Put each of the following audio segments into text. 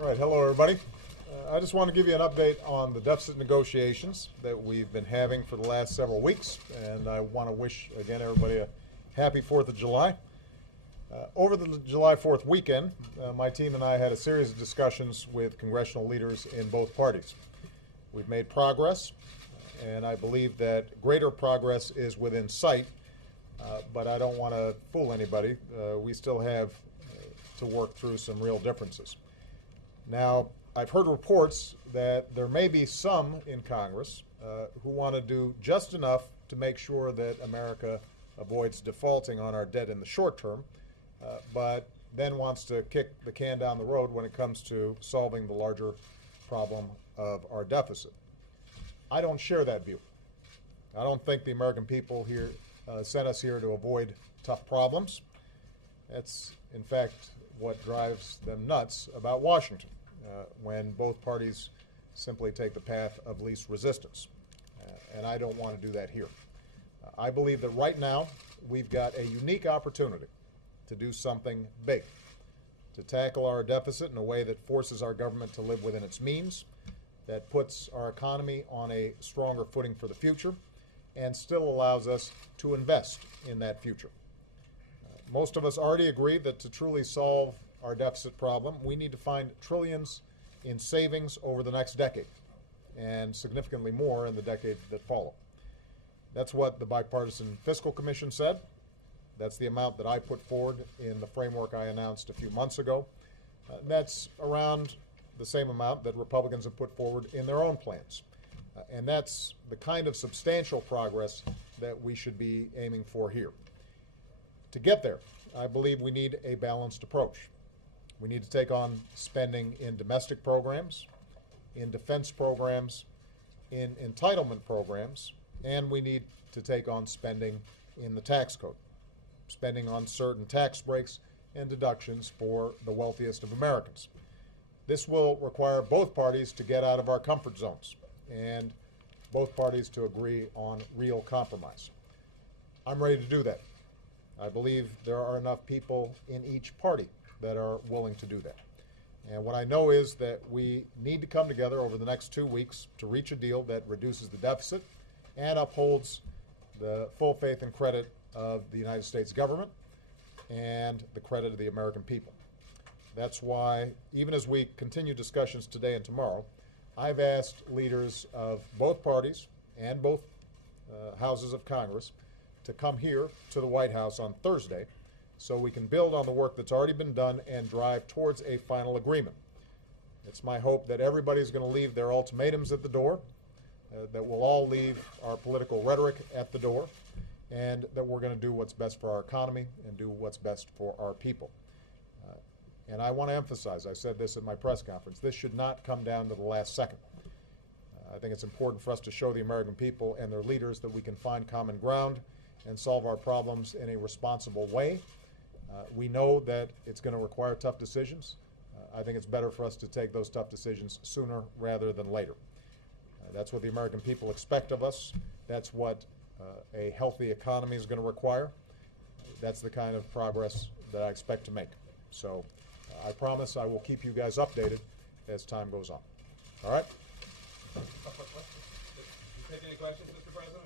All right, hello everybody. I just want to give you an update on the deficit negotiations that we've been having for the last several weeks, and I want to wish again everybody a happy 4th of July. Over the July 4th weekend, my team and I had a series of discussions with congressional leaders in both parties. We've made progress, and I believe that greater progress is within sight, but I don't want to fool anybody. We still have to work through some real differences. Now, I've heard reports that there may be some in Congress who want to do just enough to make sure that America avoids defaulting on our debt in the short term, but then wants to kick the can down the road when it comes to solving the larger problem of our deficit. I don't share that view. I don't think the American people here sent us here to avoid tough problems. That's, in fact, what drives them nuts about Washington, when both parties simply take the path of least resistance. And I don't want to do that here. I believe that right now we've got a unique opportunity to do something big, to tackle our deficit in a way that forces our government to live within its means, that puts our economy on a stronger footing for the future, and still allows us to invest in that future. Most of us already agree that to truly solve our deficit problem, we need to find trillions in savings over the next decade, and significantly more in the decades that follow. That's what the Bipartisan Fiscal Commission said. That's the amount that I put forward in the framework I announced a few months ago. That's around the same amount that Republicans have put forward in their own plans. And that's the kind of substantial progress that we should be aiming for here. To get there, I believe we need a balanced approach. We need to take on spending in domestic programs, in defense programs, in entitlement programs, and we need to take on spending in the tax code, spending on certain tax breaks and deductions for the wealthiest of Americans. This will require both parties to get out of our comfort zones and both parties to agree on real compromise. I'm ready to do that. I believe there are enough people in each party that are willing to do that. And what I know is that we need to come together over the next 2 weeks to reach a deal that reduces the deficit and upholds the full faith and credit of the United States government and the credit of the American people. That's why, even as we continue discussions today and tomorrow, I've asked leaders of both parties and both houses of Congress to come here to the White House on Thursday so we can build on the work that's already been done and drive towards a final agreement. It's my hope that everybody's going to leave their ultimatums at the door, that we'll all leave our political rhetoric at the door, and that we're going to do what's best for our economy and do what's best for our people. And I want to emphasize, I said this at my press conference, this should not come down to the last second. I think it's important for us to show the American people and their leaders that we can find common ground and solve our problems in a responsible way. We know that it's going to require tough decisions. I think it's better for us to take those tough decisions sooner rather than later. That's what the American people expect of us. That's what a healthy economy is going to require. That's the kind of progress that I expect to make. So I promise I will keep you guys updated as time goes on. All right? You take any questions, Mr. President?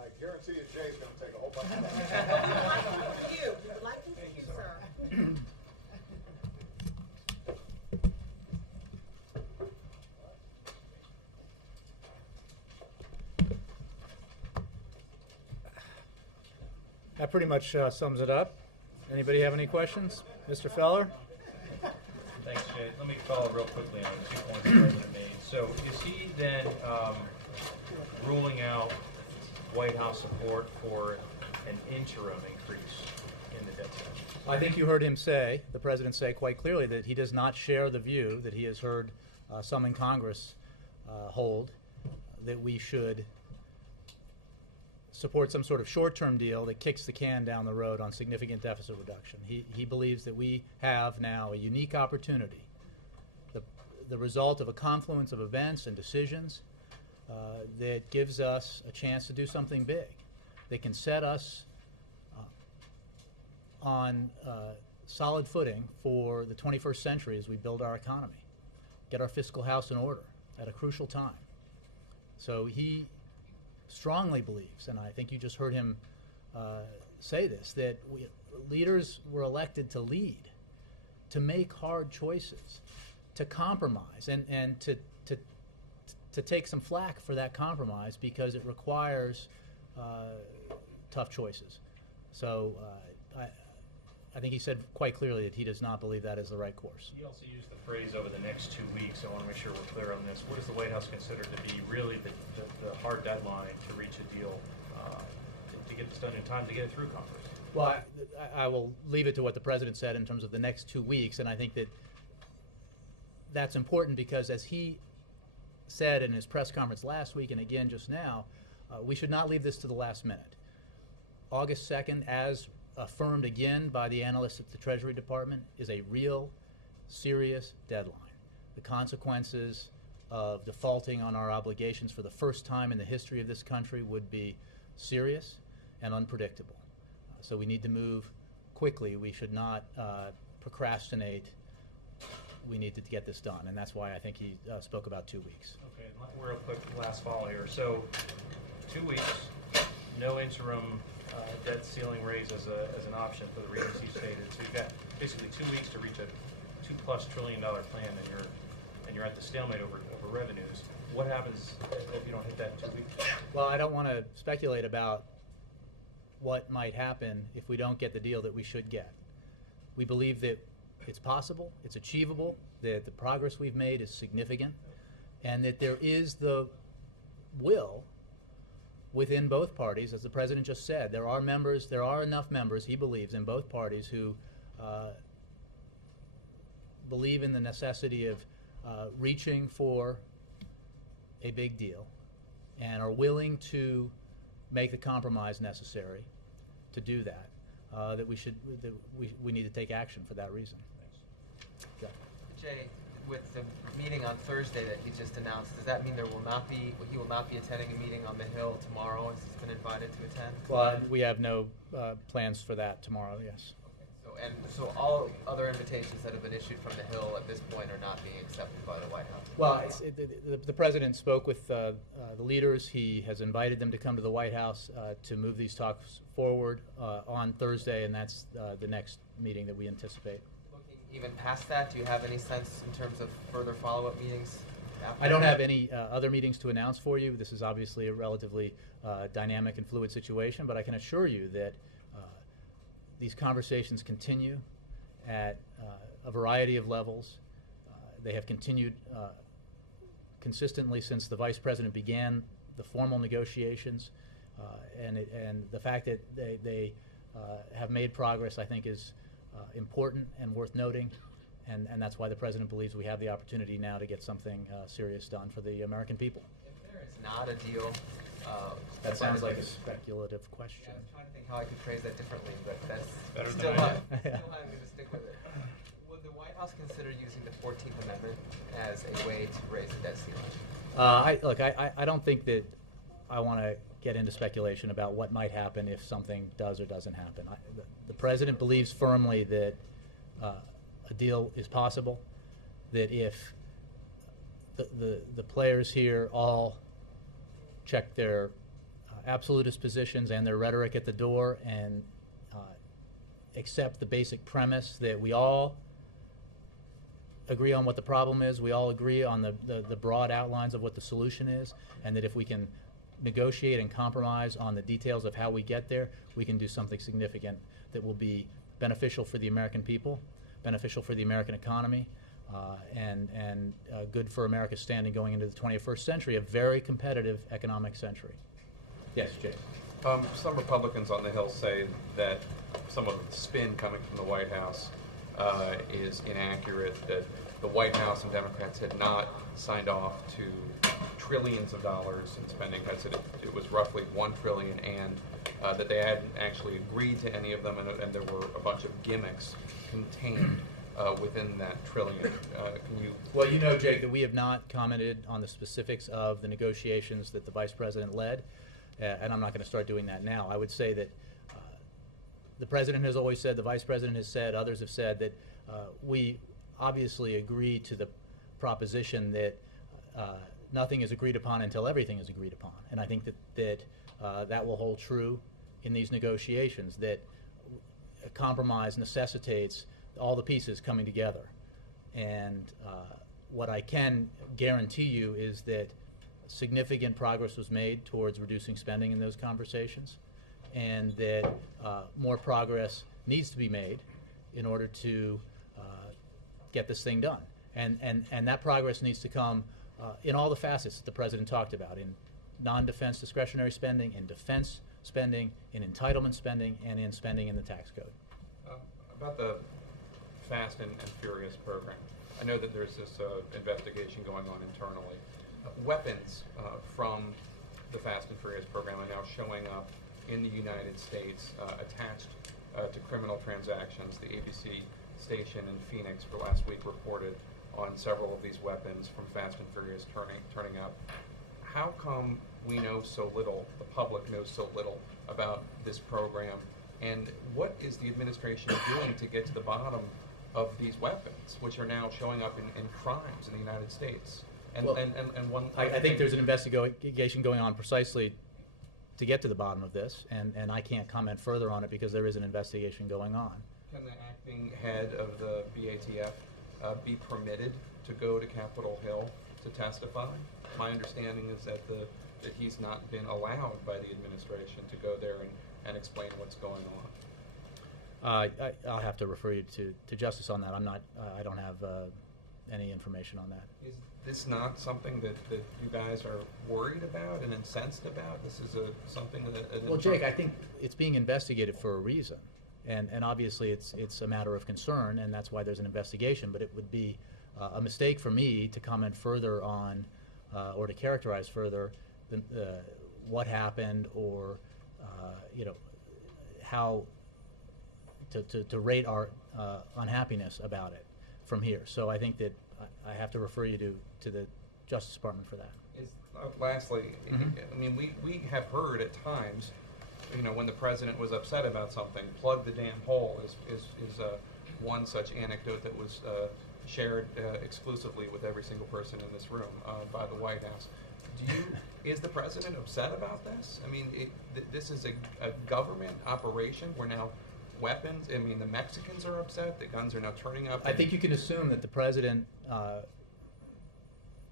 I guarantee you Jay's going to take a whole bunch of We would like to see you, sir. That pretty much sums it up. Anybody have any questions? Mr. Feller? Thanks, Jay. Let me follow real quickly on 2 points the President made. So is he then ruling out White House support for an interim increase in the debt ceiling? I think you heard him say, the President say quite clearly, that he does not share the view that he has heard some in Congress hold, that we should support some sort of short-term deal that kicks the can down the road on significant deficit reduction. He believes that we have now a unique opportunity, the result of a confluence of events and decisions that gives us a chance to do something big, that can set us on solid footing for the 21st century as we build our economy, get our fiscal house in order at a crucial time. So he strongly believes, and I think you just heard him say this, that leaders were elected to lead, to make hard choices, to compromise, and to take some flack for that compromise because it requires tough choices. So I think he said quite clearly that he does not believe that is the right course. He also used the phrase over the next 2 weeks. I want to make sure we're clear on this. What does the White House consider to be really the hard deadline to reach a deal, to get this done in time to get it through Congress? Well, I will leave it to what the president said in terms of the next 2 weeks, and I think that that's important because, as he said in his press conference last week and again just now, we should not leave this to the last minute. August 2nd, as affirmed again by the analysts at the Treasury Department, is a real, serious deadline. The consequences of defaulting on our obligations for the first time in the history of this country would be serious and unpredictable. So we need to move quickly. We should not procrastinate. We need to get this done, and that's why I think he spoke about 2 weeks. Okay, real quick, last follow here. So 2 weeks, no interim debt ceiling raise as an option for the reasons he stated. So you've got basically 2 weeks to reach a $2+ trillion plan, and you're at the stalemate over revenues. What happens if you don't hit that in 2 weeks? Well, I don't want to speculate about what might happen if we don't get the deal that we should get. We believe that it's possible, it's achievable, that the progress we've made is significant, and that there is the will within both parties, as the president just said. There are enough members, he believes, in both parties who believe in the necessity of reaching for a big deal and are willing to make the compromise necessary to do that. That we need to take action for that reason. Thanks. Jay, with the meeting on Thursday that he just announced, does that mean he will not be attending a meeting on the Hill tomorrow, as he's been invited to attend? Well, we have no plans for that tomorrow. Yes. Okay. So all other invitations that have been issued from the Hill at this point are not being accepted by the White House? Well, the president spoke with the leaders. He has invited them to come to the White House to move these talks forward on Thursday, and that's the next meeting that we anticipate. Looking even past that, do you have any sense in terms of further follow-up meetings? I don't have any other meetings to announce for you. This is obviously a relatively dynamic and fluid situation, but I can assure you that these conversations continue at a variety of levels. They have continued consistently since the Vice President began the formal negotiations, and the fact that they have made progress, I think, is important and worth noting, and that's why the President believes we have the opportunity now to get something serious done for the American people. If there is not a deal, That sounds like a speculative question. I was trying to think how I could phrase that differently, but that's Better than still I how did. I'm going to stick with it. Would the White House consider using the 14th Amendment as a way to raise the debt ceiling? I don't think that I want to get into speculation about what might happen if something does or doesn't happen. The President believes firmly that a deal is possible, that if the players here all check their absolutist positions and their rhetoric at the door and accept the basic premise that we all agree on what the problem is, we all agree on the broad outlines of what the solution is, and that if we can negotiate and compromise on the details of how we get there, we can do something significant that will be beneficial for the American people, beneficial for the American economy, and good for America's standing going into the 21st century, a very competitive economic century. Yes, Jay. Some Republicans on the Hill say that some of the spin coming from the White House is inaccurate, that the White House and Democrats had not signed off to trillions of dollars in spending cuts. It was roughly $1 trillion, and that they hadn't actually agreed to any of them, and there were a bunch of gimmicks contained within that trillion. Can you? Well, you know, Jake, that we have not commented on the specifics of the negotiations that the Vice President led, and I'm not going to start doing that now. I would say that the president has always said, the vice president has said, others have said that we obviously agree to the proposition that nothing is agreed upon until everything is agreed upon. And I think that will hold true in these negotiations, that a compromise necessitates all the pieces coming together. And what I can guarantee you is that significant progress was made towards reducing spending in those conversations, and that more progress needs to be made in order to get this thing done. And that progress needs to come in all the facets that the president talked about, in non-defense discretionary spending, in defense spending, in entitlement spending, and in spending in the tax code. About the Fast and Furious program, I know that there's this investigation going on internally. Weapons from the Fast and Furious program are now showing up in the United States attached to criminal transactions. The ABC station in Phoenix for last week reported on several of these weapons from Fast and Furious turning up. How come we know so little, the public knows so little about this program, and what is the administration doing to get to the bottom of these weapons, which are now showing up in crimes in the United States? And, well, I think there's an investigation going on precisely to get to the bottom of this, and I can't comment further on it because there is an investigation going on. Can the acting head of the BATF be permitted to go to Capitol Hill to testify? My understanding is that he's not been allowed by the administration to go there and explain what's going on. I'll have to refer you to Justice on that. I don't have any information on that. Is this not something that you guys are worried about and incensed about? This is something that... Well, Jake, I think it's being investigated for a reason. And obviously it's a matter of concern, and that's why there's an investigation. But it would be a mistake for me to comment further on or to characterize further what happened, or how to rate our unhappiness about it from here. So I think that I have to refer you to the Justice Department for that. Lastly, I mean, we have heard at times, when the president was upset about something, plug the damn hole is one such anecdote that was shared exclusively with every single person in this room by the White House. Is the president upset about this? I mean, this is a government operation where now weapons, I mean, the Mexicans are upset, the guns are now turning up. I think you can assume that the president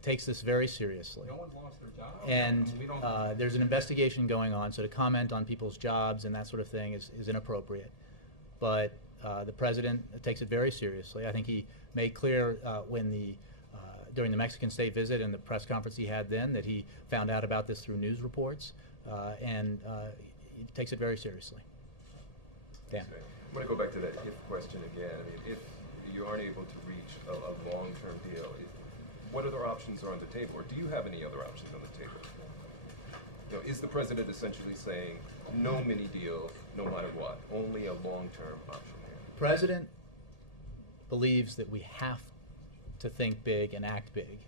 takes this very seriously. No one's lost their job. And we don't there's an investigation going on, so to comment on people's jobs and that sort of thing is inappropriate. But the president takes it very seriously. I think he made clear during the Mexican state visit and the press conference he had then that he found out about this through news reports, and he takes it very seriously. Dan. I want to go back to that if question again. I mean, if you aren't able to reach a long-term deal, what other options are on the table, or do you have any other options on the table? Is the president essentially saying no mini deal, no matter what, only a long-term option here? The president believes that we have to think big and act big,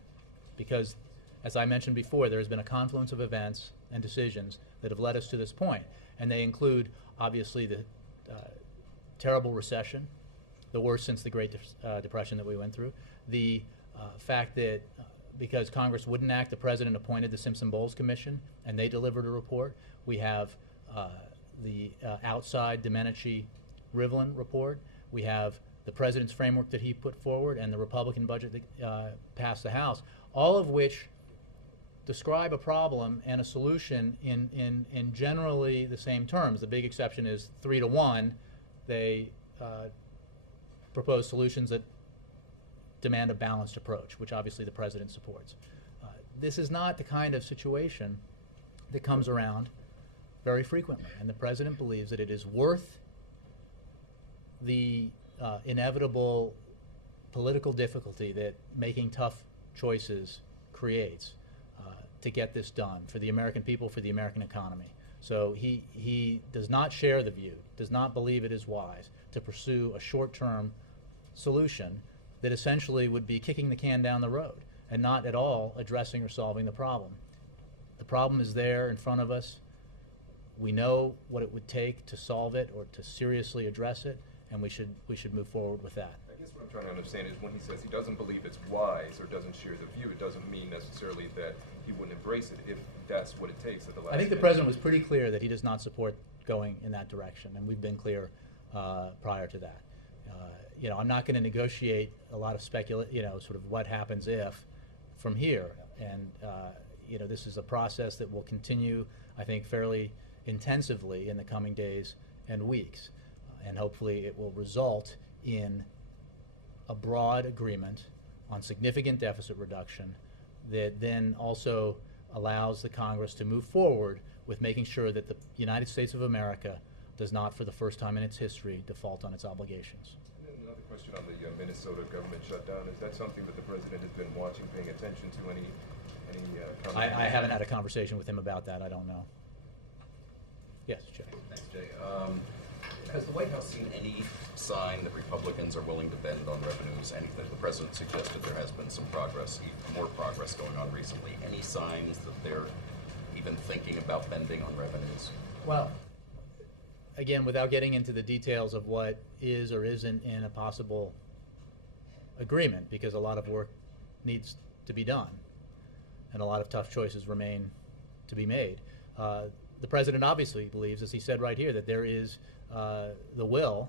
because, as I mentioned before, there has been a confluence of events and decisions that have led us to this point, and they include, obviously, the terrible recession, the worst since the Great Depression that we went through, the fact that because Congress wouldn't act, the president appointed the Simpson-Bowles Commission, and they delivered a report. We have the outside Domenici-Rivlin report. We have the president's framework that he put forward and the Republican budget that passed the House, all of which describe a problem and a solution in generally the same terms. The big exception is 3-to-1. They propose solutions that demand a balanced approach, which obviously the president supports. This is not the kind of situation that comes around very frequently, and the president believes that it is worth the inevitable political difficulty that making tough choices creates to get this done for the American people, for the American economy. So he does not share the view, does not believe it is wise to pursue a short-term solution that essentially would be kicking the can down the road and not at all addressing or solving the problem. The problem is there in front of us. We know what it would take to solve it or to seriously address it, and we should move forward with that. I guess what I'm trying to understand is when he says he doesn't believe it's wise or doesn't share the view, it doesn't mean necessarily that he wouldn't embrace it if that's what it takes at the last I think the minute. president was pretty clear that he does not support going in that direction, and we've been clear prior to that. I'm not going to negotiate a lot of sort of what happens if from here, and this is a process that will continue, I think, fairly intensively in the coming days and weeks, and hopefully it will result in a broad agreement on significant deficit reduction that then also allows the Congress to move forward with making sure that the United States of America does not, for the first time in its history, default on its obligations. And then another question on the Minnesota government shutdown. Is that something that the president has been watching, paying attention to? Any comment? I haven't had a conversation with him about that. I don't know. Yes, Jay. Thanks, Jay. Has the White House seen any sign that Republicans are willing to bend on revenues? Anything? The president suggested there has been some progress, even more progress going on recently. Any signs that they're even thinking about bending on revenues? Well, again, without getting into the details of what is or isn't in a possible agreement, because a lot of work needs to be done and a lot of tough choices remain to be made. The president obviously believes, as he said right here, that there is the will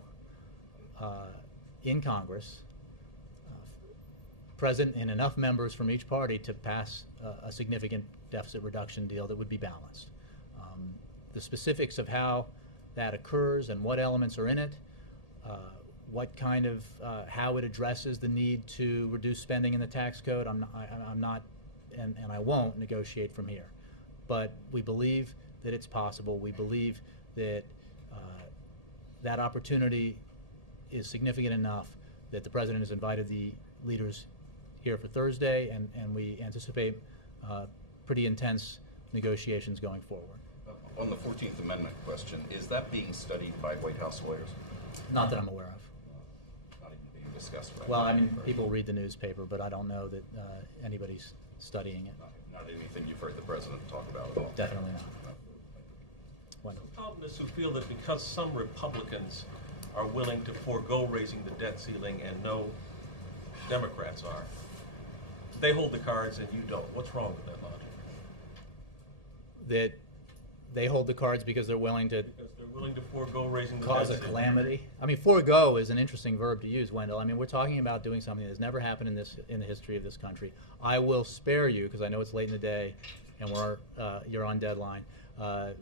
in Congress, present in enough members from each party to pass a significant deficit reduction deal that would be balanced. The specifics of how that occurs and what elements are in it, what kind of how it addresses the need to reduce spending in the tax code, I'm not and I won't negotiate from here. But we believe that it's possible. We believe that that opportunity is significant enough that the president has invited the leaders here for Thursday, and we anticipate pretty intense negotiations going forward. On the 14th Amendment question, is that being studied by White House lawyers? Not that I'm aware of. Not even being discussed right Well, now? I mean, people read the newspaper, but I don't know that anybody's studying it. Not anything you've heard the president talk about at all? Definitely not. Wendell. Columnists who feel that because some Republicans are willing to forego raising the debt ceiling and no Democrats are, they hold the cards and you don't. What's wrong with that logic? That they hold the cards because they're willing to Because they're willing to forego raising the cause a debt ceiling. calamity. I mean, forego is an interesting verb to use, Wendell. I mean, we're talking about doing something that's never happened in the history of this country. I will spare you, because I know it's late in the day and you're on deadline,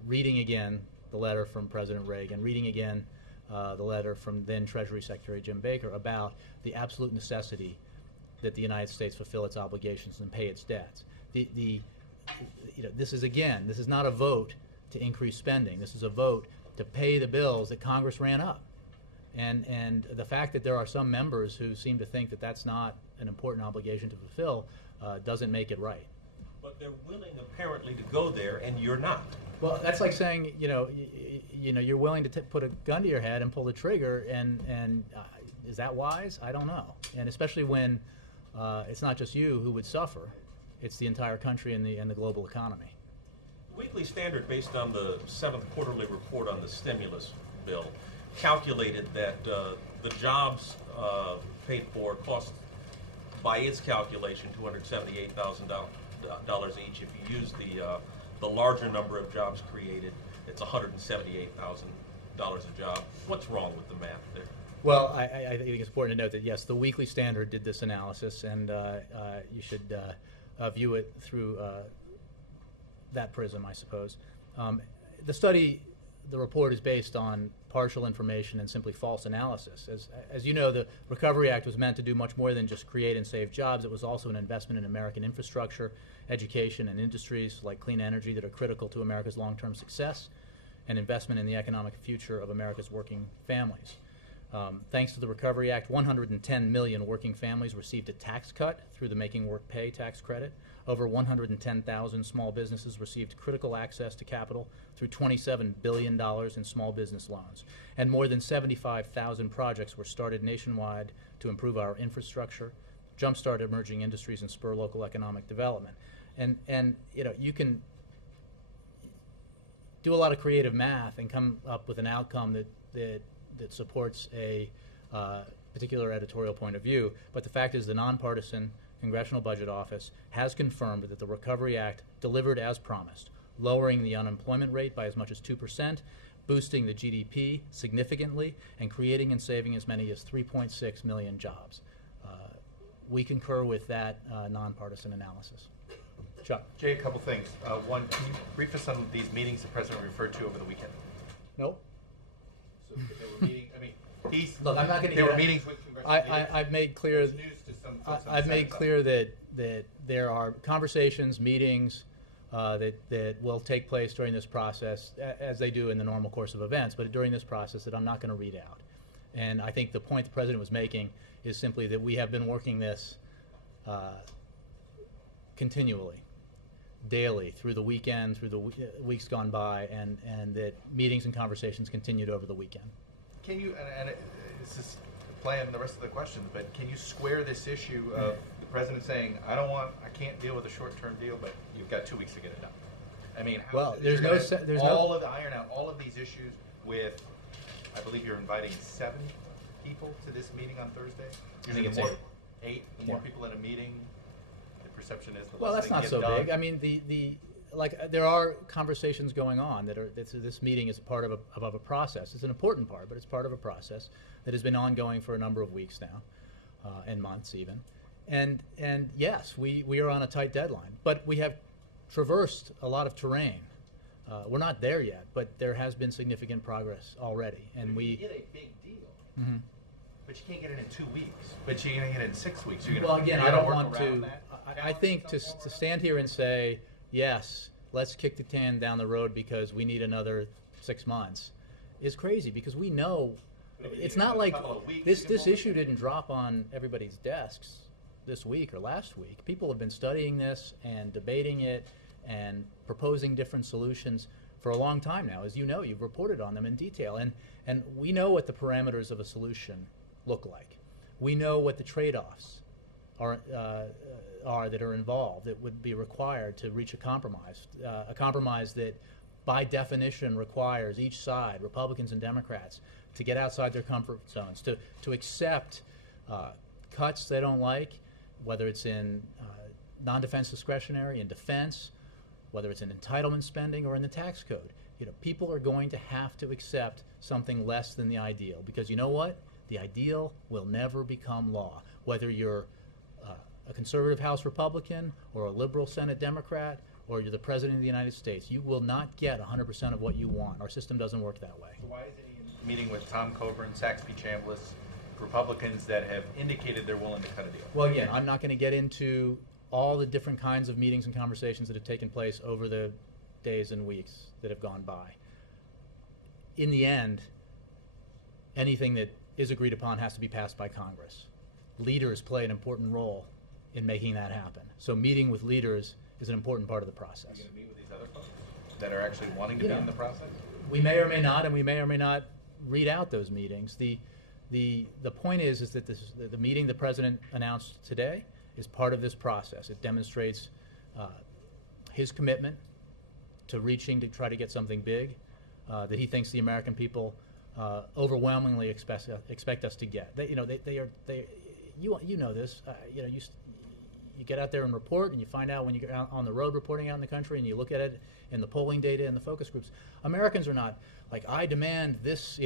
reading again the letter from President Reagan, reading again the letter from then Treasury Secretary Jim Baker about the absolute necessity that the United States fulfill its obligations and pay its debts. This is not a vote to increase spending. This is a vote to pay the bills that Congress ran up. And the fact that there are some members who seem to think that that's not an important obligation to fulfill doesn't make it right. But they're willing apparently to go there and you're not. Well, that's like saying, you're willing to put a gun to your head and pull the trigger, and is that wise? I don't know. And especially when it's not just you who would suffer, it's the entire country and the global economy. Weekly Standard, based on the 7th quarterly report on the stimulus bill, calculated that the jobs paid for cost, by its calculation, $278,000 each. If you use the larger number of jobs created, it's $178,000 a job. What's wrong with the math there? Well, I think it's important to note that, yes, the Weekly Standard did this analysis, and you should view it through that prism, I suppose. The report is based on partial information and simply false analysis. As you know, the Recovery Act was meant to do much more than just create and save jobs. It was also an investment in American infrastructure, education, and industries like clean energy that are critical to America's long-term success, and investment in the economic future of America's working families. Thanks to the Recovery Act, 110 million working families received a tax cut through the Making Work Pay tax credit. Over 110,000 small businesses received critical access to capital through $27 billion in small business loans. And more than 75,000 projects were started nationwide to improve our infrastructure, jumpstart emerging industries, and spur local economic development. And you can do a lot of creative math and come up with an outcome that supports a particular editorial point of view. But the fact is the nonpartisan Congressional Budget Office has confirmed that the Recovery Act delivered as promised, lowering the unemployment rate by as much as 2%, boosting the GDP significantly, and creating and saving as many as 3.6 million jobs. We concur with that nonpartisan analysis. Chuck. Jay, a couple things. One, can you brief us on these meetings the president referred to over the weekend? Nope. So there were meetings, I mean, Look, I'm not going to. There were meetings with congressional leaders. I've made clear. That's news to some folks on the I've made Senate side. clear that there are conversations, meetings that will take place during this process, as they do in the normal course of events, but during this process that I'm not going to read out. And I think the point the president was making is simply that we have been working this continually, daily, through the weekend, through the weeks gone by, and that meetings and conversations continued over the weekend. Can you, and this is playing the rest of the questions, but can you square this issue of the president saying, I can't deal with a short-term deal, but you've got 2 weeks to get it done? I mean, how is it, there's you're no, gonna there's all no. of the iron out all of these issues with, I believe you're inviting 7 people to this meeting on Thursday? I think it's 8. The more people in a meeting, the perception is the Well, less that's not they so get done. big. I mean, there are conversations going on this meeting is a part of a process. It's an important part, but it's part of a process that has been ongoing for a number of weeks now, and months even. And yes, we are on a tight deadline, but we have traversed a lot of terrain. We're not there yet, but there has been significant progress already, and But we. you get a big deal. Mhm. But you can't get it in 2 weeks. But you're going to get it in 6 weeks. Well, again, I don't want to. I think to stand here and say, yes, let's kick the can down the road because we need another 6 months, is crazy because we know it's not like this issue didn't drop on everybody's desks this week or last week. People have been studying this and debating it and proposing different solutions for a long time now. As you know, you've reported on them in detail, and we know what the parameters of a solution look like. We know what the trade-offs are that are involved, that would be required to reach a compromise that by definition requires each side, Republicans and Democrats, to get outside their comfort zones, to accept cuts they don't like, whether it's in non-defense discretionary, in defense, whether it's in entitlement spending or in the tax code. People are going to have to accept something less than the ideal, because you know what? The ideal will never become law. Whether you're a conservative House Republican or a liberal Senate Democrat or you're the President of the United States, you will not get 100% of what you want. Our system doesn't work that way. So why isn't he meeting with Tom Coburn, Saxby Chambliss, Republicans that have indicated they're willing to cut a deal? Well, again, I'm not going to get into all the different kinds of meetings and conversations that have taken place over the days and weeks that have gone by. In the end, anything that is agreed upon has to be passed by Congress. Leaders play an important role in making that happen. So meeting with leaders is an important part of the process. Are you going to meet with these other folks that are actually wanting to be in the process? We may or may not, and we may or may not read out those meetings. The point is that the meeting the President announced today is part of this process. It demonstrates his commitment to reaching to try to get something big that he thinks the American people overwhelmingly expect us to get. You know this. You get out there and report, and you find out when you get out on the road reporting out in the country, and you look at it in the polling data and the focus groups. Americans are not like, I demand this.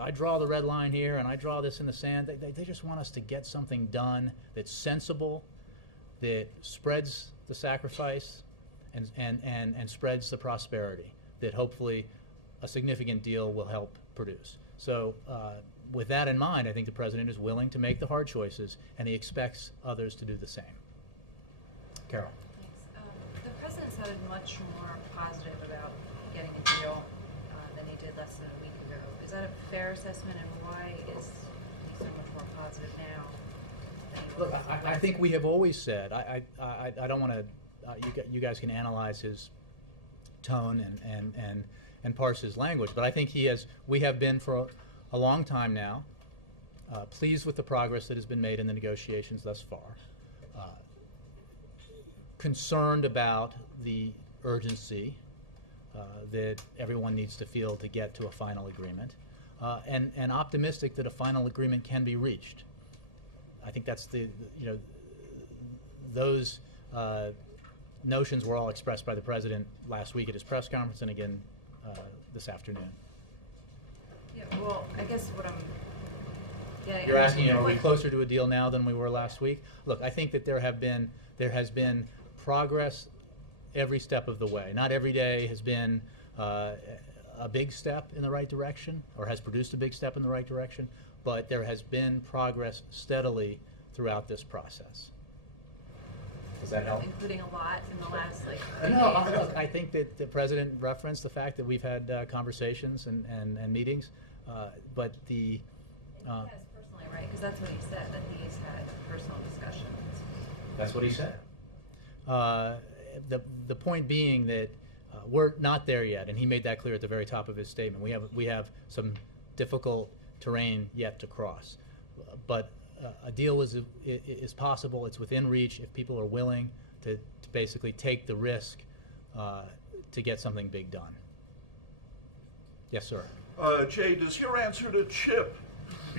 I draw the red line here, and I draw this in the sand. They just want us to get something done that's sensible, that spreads the sacrifice, and spreads the prosperity that hopefully a significant deal will help produce. So with that in mind, I think the President is willing to make the hard choices, and he expects others to do the same. Carol. Thanks. The President sounded much more positive about getting a deal than he did less than a week ago. Is that a fair assessment, and why is he so much more positive now? Look, I think we have always said, I don't want to, you guys can analyze his tone and parse his language, but I think we have been for a long time now pleased with the progress that has been made in the negotiations thus far, concerned about the urgency that everyone needs to feel to get to a final agreement, and optimistic that a final agreement can be reached. I think that's those notions were all expressed by the President last week at his press conference and again this afternoon. Yeah, well, I guess what I'm... Yeah, You're asking, are we closer to a deal now than we were last week? Look, I think that there has been progress every step of the way. Not every day has been a big step in the right direction or has produced a big step in the right direction, but there has been progress steadily throughout this process. Does that help? Including a lot in the last, like, No, days. look, I think that the President referenced the fact that we've had conversations and meetings, but the... He has personally, right? Because that's what he said, that he's had personal discussions. That's what he said. The point being that we're not there yet, and he made that clear at the very top of his statement. We have some difficult terrain yet to cross, but a deal is possible. It's within reach if people are willing to basically take the risk to get something big done. Yes, sir. Jay, does your answer to Chip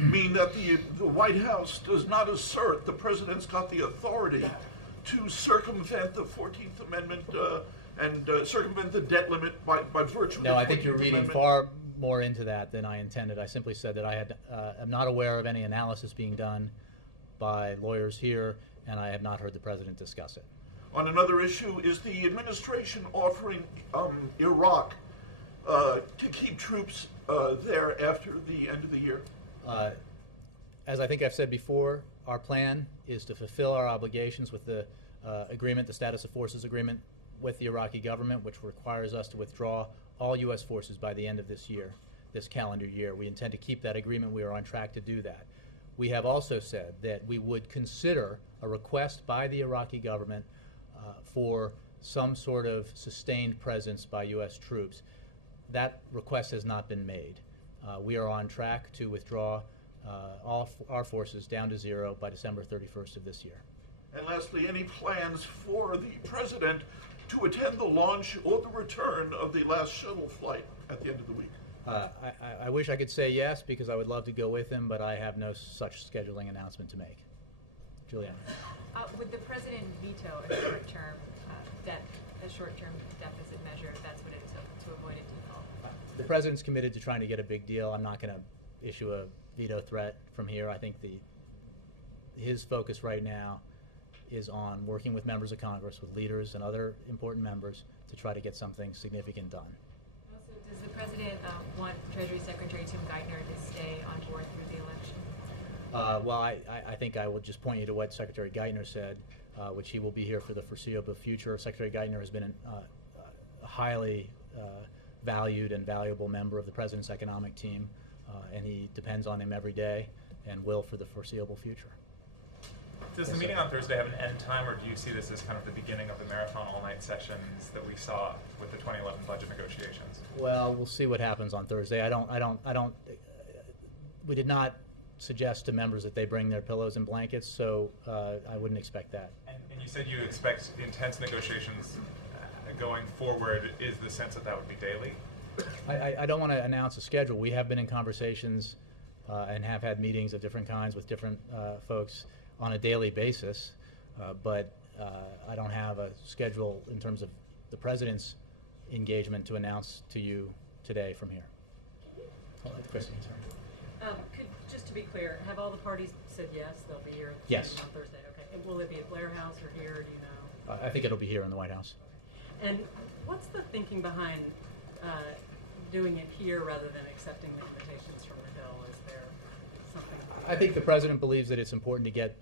mean that the White House does not assert the President's got the authority to circumvent the 14th Amendment and circumvent the debt limit by virtue of the 14th Amendment? No, I think you're reading far more into that than I intended. I simply said that I'm not aware of any analysis being done by lawyers here, and I have not heard the President discuss it. On another issue, is the administration offering Iraq to keep troops there after the end of the year? As I think I've said before, our plan is to fulfill our obligations with the agreement, the Status of Forces Agreement with the Iraqi government, which requires us to withdraw all U.S. forces by the end of this year, this calendar year. We intend to keep that agreement. We are on track to do that. We have also said that we would consider a request by the Iraqi government for some sort of sustained presence by U.S. troops. That request has not been made. We are on track to withdraw all our forces down to zero by December 31st of this year. And lastly, any plans for the President to attend the launch or the return of the last shuttle flight at the end of the week? I wish I could say yes, because I would love to go with him, but I have no such scheduling announcement to make. Julianne. Would the President veto a short-term deficit measure if that's what it took to avoid a default? The President's committed to trying to get a big deal. I'm not going to issue a veto threat from here. I think his focus right now is on working with members of Congress, with leaders and other important members to try to get something significant done. Also, does the President want Treasury Secretary Tim Geithner to stay on board through the election? Well, I think I will just point you to what Secretary Geithner said, which he will be here for the foreseeable future. Secretary Geithner has been a highly valued and valuable member of the President's economic team, and he depends on him every day and will for the foreseeable future. Does the meeting on Thursday have an end time, or do you see this as kind of the beginning of the marathon all-night sessions that we saw with the 2011 budget negotiations? Well, we'll see what happens on Thursday. We did not suggest to members that they bring their pillows and blankets, so I wouldn't expect that. And you said you expect intense negotiations going forward. Is the sense that would be daily? I don't want to announce a schedule. We have been in conversations and have had meetings of different kinds with different folks on a daily basis, but I don't have a schedule in terms of the President's engagement to announce to you today from here. Christine, sorry. Just to be clear, have all the parties said yes, they'll be here Yes. on Thursday? Okay. And will it be at Blair House or here, do you know? I think it'll be here in the White House. And what's the thinking behind doing it here rather than accepting the invitations from the Hill? Is there something? I think the President believes that it's important to get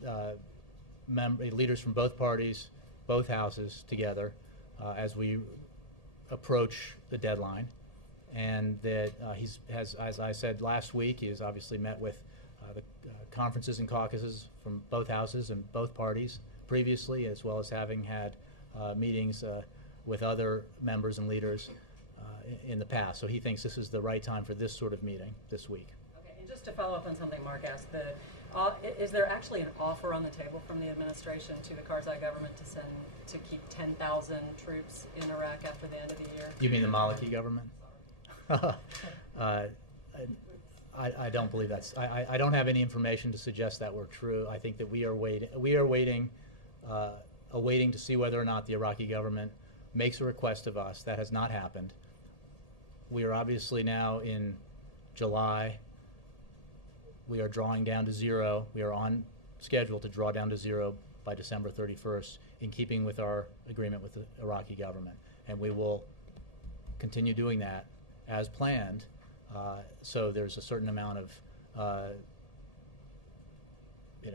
leaders from both parties, both houses together as we approach the deadline, and that as I said last week, he has obviously met with the conferences and caucuses from both houses and both parties previously, as well as having had meetings with other members and leaders in the past. So he thinks this is the right time for this sort of meeting this week. Okay, and just to follow up on something Mark asked, Is there actually an offer on the table from the administration to the Karzai government to keep 10,000 troops in Iraq after the end of the year? You mean the Maliki government? I don't believe that's. I don't have any information to suggest that were true. I think that we are waiting to see whether or not the Iraqi government makes a request of us. That has not happened. We are obviously now in July. We are drawing down to zero. We are on schedule to draw down to zero by December 31st, in keeping with our agreement with the Iraqi government. And we will continue doing that as planned. So there's a certain amount of, I mean,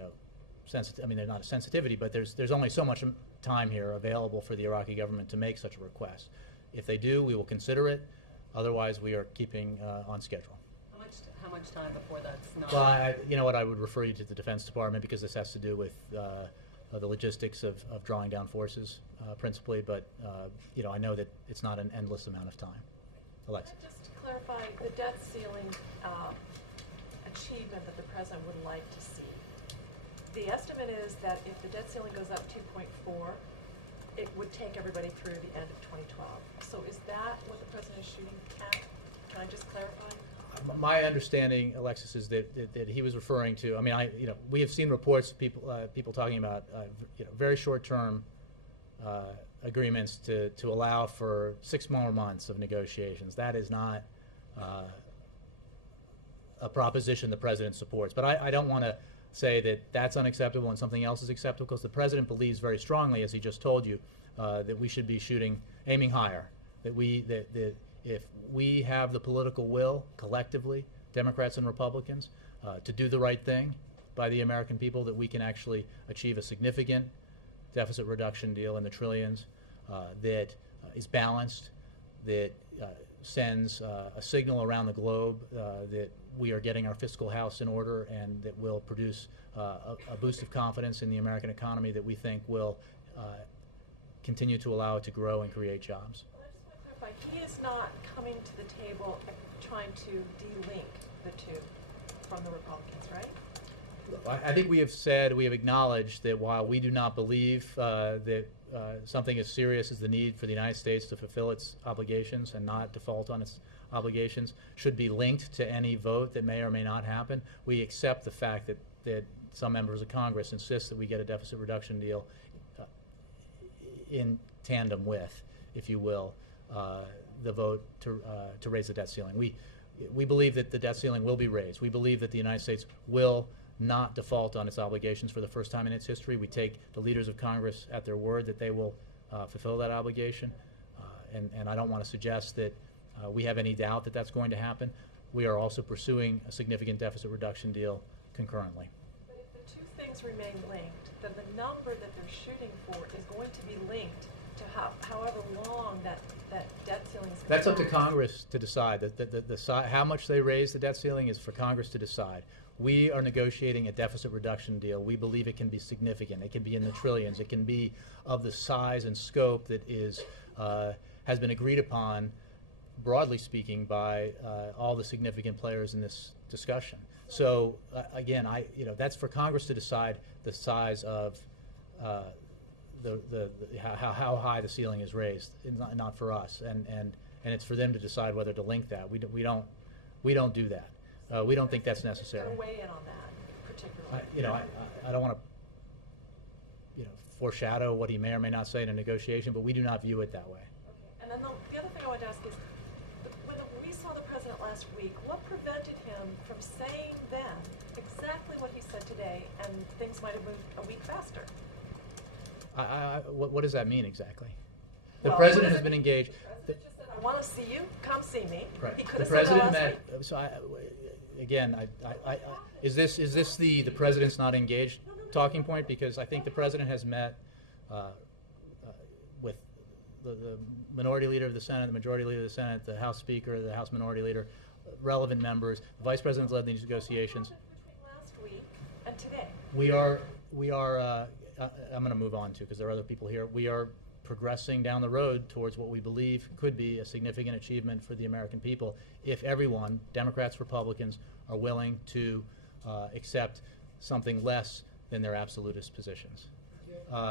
there's not a sensitivity, but there's only so much time here available for the Iraqi government to make such a request. If they do, we will consider it. Otherwise, we are keeping on schedule. How much time before that's not? Well, you know what, I would refer you to the Defense Department, because this has to do with the logistics of drawing down forces principally, but I know that it's not an endless amount of time. Alexa. Just to clarify, the debt ceiling achievement that the president would like to see. The estimate is that if the debt ceiling goes up 2.4, it would take everybody through the end of 2012. So is that what the president is shooting at? Can I just clarify? My understanding, Alexis, is that he was referring to. I mean, we have seen reports of people talking about very short-term agreements to allow for 6 more months of negotiations. That is not a proposition the president supports. But I don't want to say that that's unacceptable and something else is acceptable, because the president believes very strongly, as he just told you, that we should be aiming higher. That if we have the political will, collectively, Democrats and Republicans, to do the right thing by the American people, that we can actually achieve a significant deficit reduction deal in the trillions that is balanced, that sends a signal around the globe that we are getting our fiscal house in order, and that will produce a boost of confidence in the American economy that we think will continue to allow it to grow and create jobs. He is not coming to the table trying to de-link the two from the Republicans, right? I think we have acknowledged that while we do not believe that something as serious as the need for the United States to fulfill its obligations and not default on its obligations should be linked to any vote that may or may not happen, we accept the fact that some members of Congress insist that we get a deficit reduction deal in tandem with, if you will, the vote to raise the debt ceiling. We believe that the debt ceiling will be raised. We believe that the United States will not default on its obligations for the first time in its history. We take the leaders of Congress at their word that they will fulfill that obligation. And I don't want to suggest that we have any doubt that that's going to happen. We are also pursuing a significant deficit reduction deal concurrently. But if the two things remain linked, then the number that they're shooting for is going to be linked to however long that debt ceiling is going to be. That's up to Congress to decide. How much they raise the debt ceiling is for Congress to decide. We are negotiating a deficit reduction deal. We believe it can be significant. It can be in the trillions. It can be of the size and scope that has been agreed upon, broadly speaking, by all the significant players in this discussion. So again, that's for Congress to decide the size of how high the ceiling is raised, not for us, and it's for them to decide whether to link that. We don't do that. We don't think that's necessary. Going to weigh in on that particularly. I don't want to foreshadow what he may or may not say in a negotiation, but we do not view it that way. Okay. And then the other thing I wanted to ask is, when we saw the president last week, what prevented him from saying then exactly what he said today, and things might have moved a week faster? What does that mean exactly? The Well, president has been engaged. The president just said, I want to see you, come see me. Right. He could The have president said that met. last So again, is this the president's not engaged talking point? Because I think the president has met with the minority leader of the Senate, the majority leader of the Senate, the House Speaker, the House Minority Leader, relevant members. The Vice President's led these negotiations. between last week and today. We are. I'm going to move on because there are other people here. We are progressing down the road towards what we believe could be a significant achievement for the American people if everyone, Democrats, Republicans, are willing to accept something less than their absolutist positions.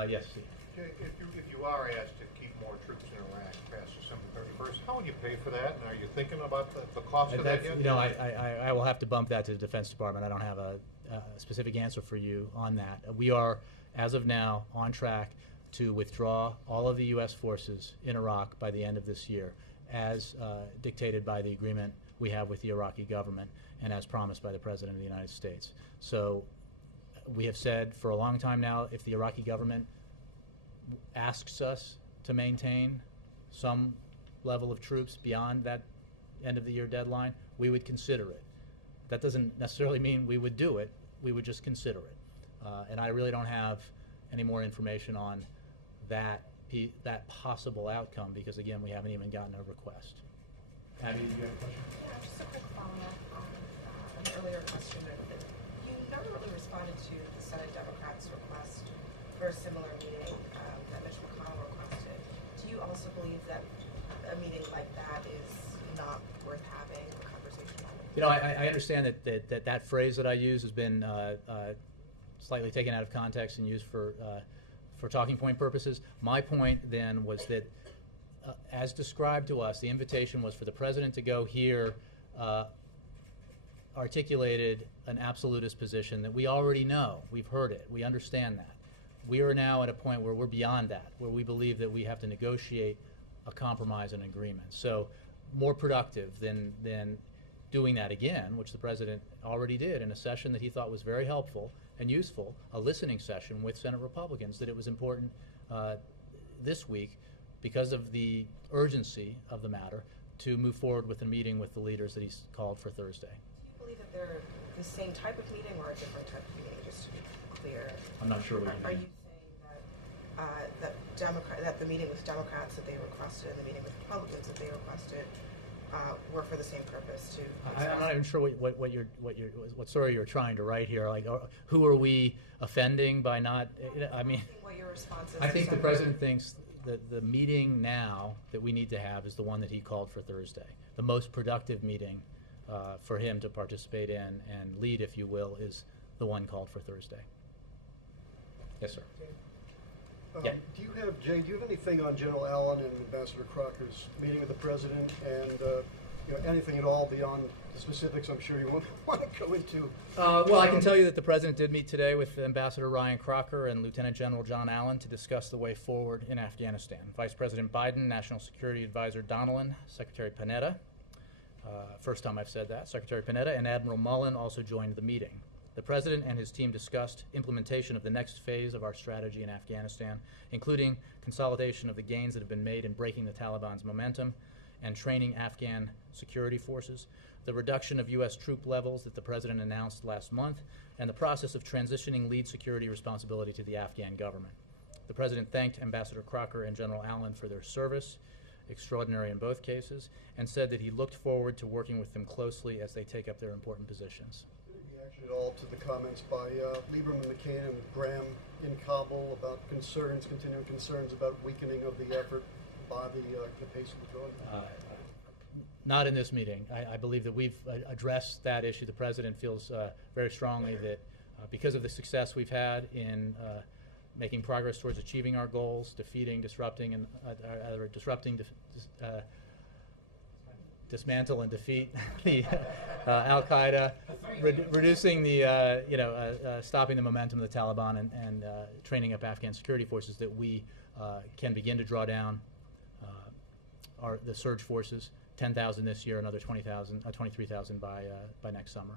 Yes, Steve. If you are asked to keep more troops in Iraq past December 31st, how would you pay for that? And are you thinking about the cost of that yet? You know, I will have to bump that to the Defense Department. I don't have a specific answer for you on that. We are, as of now, on track to withdraw all of the U.S. forces in Iraq by the end of this year, as dictated by the agreement we have with the Iraqi government and as promised by the President of the United States. So we have said for a long time now, if the Iraqi government asks us to maintain some level of troops beyond that end of the year deadline, we would consider it. That doesn't necessarily mean we would do it. We would just consider it. And I really don't have any more information on that possible outcome because, again, we haven't even gotten a request. Abby, do you have a question? Just a quick follow-up on an earlier question. You never really responded to the Senate Democrats' request for a similar meeting that Mitch McConnell requested. Do you also believe that a meeting like that is not worth having a conversation on? You know, I understand that phrase that I use has been slightly taken out of context and used for talking point purposes. My point then was that, as described to us, the invitation was for the President to go here, articulated an absolutist position that we already know. We've heard it. We understand that. We are now at a point where we're beyond that, where we believe that we have to negotiate a compromise and agreement. So more productive than doing that again, which the President already did in a session that he thought was very helpful and useful, a listening session with Senate Republicans, that it was important this week, because of the urgency of the matter, to move forward with a meeting with the leaders that he's called for Thursday. Do you believe that they're the same type of meeting or a different type of meeting, just to be clear? I'm not sure what you mean. Are you saying that the meeting with Democrats that they requested and the meeting with Republicans that they requested were for the same purpose to? I'm not even sure what story you're trying to write here. Like, who are we offending by not? I mean, what your response is. I think the President thinks that the meeting now that we need to have is the one that he called for Thursday. The most productive meeting for him to participate in and lead, if you will, is the one called for Thursday. Yes, sir. Yeah. Do you have anything on General Allen and Ambassador Crocker's meeting with the President, and anything at all beyond the specifics I'm sure you won't want to go into? Well, I can tell you that the President did meet today with Ambassador Ryan Crocker and Lieutenant General John Allen to discuss the way forward in Afghanistan. Vice President Biden, National Security Advisor Donnellan, Secretary Panetta, first time I've said that, Secretary Panetta, and Admiral Mullen also joined the meeting. The President and his team discussed implementation of the next phase of our strategy in Afghanistan, including consolidation of the gains that have been made in breaking the Taliban's momentum and training Afghan security forces, the reduction of U.S. troop levels that the President announced last month, and the process of transitioning lead security responsibility to the Afghan government. The President thanked Ambassador Crocker and General Allen for their service, extraordinary in both cases, and said that he looked forward to working with them closely as they take up their important positions. At all to the comments by Lieberman, McCain, and Graham in Kabul about continuing concerns about weakening of the effort by the pace of the drawing? Not in this meeting. I believe that we've addressed that issue. The President feels very strongly that because of the success we've had in making progress towards achieving our goals, dismantle and defeat the Al Qaeda, reducing the stopping the momentum of the Taliban, and training up Afghan security forces, that we can begin to draw down the surge forces, 10,000 this year, another 23,000 by next summer.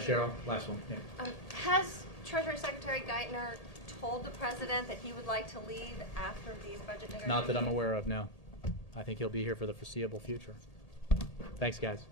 Cheryl, last one. Yeah. Has Treasury Secretary Geithner told the President that he would like to leave after these budget negotiations? Not that I'm aware of, no. I think he'll be here for the foreseeable future. Thanks, guys.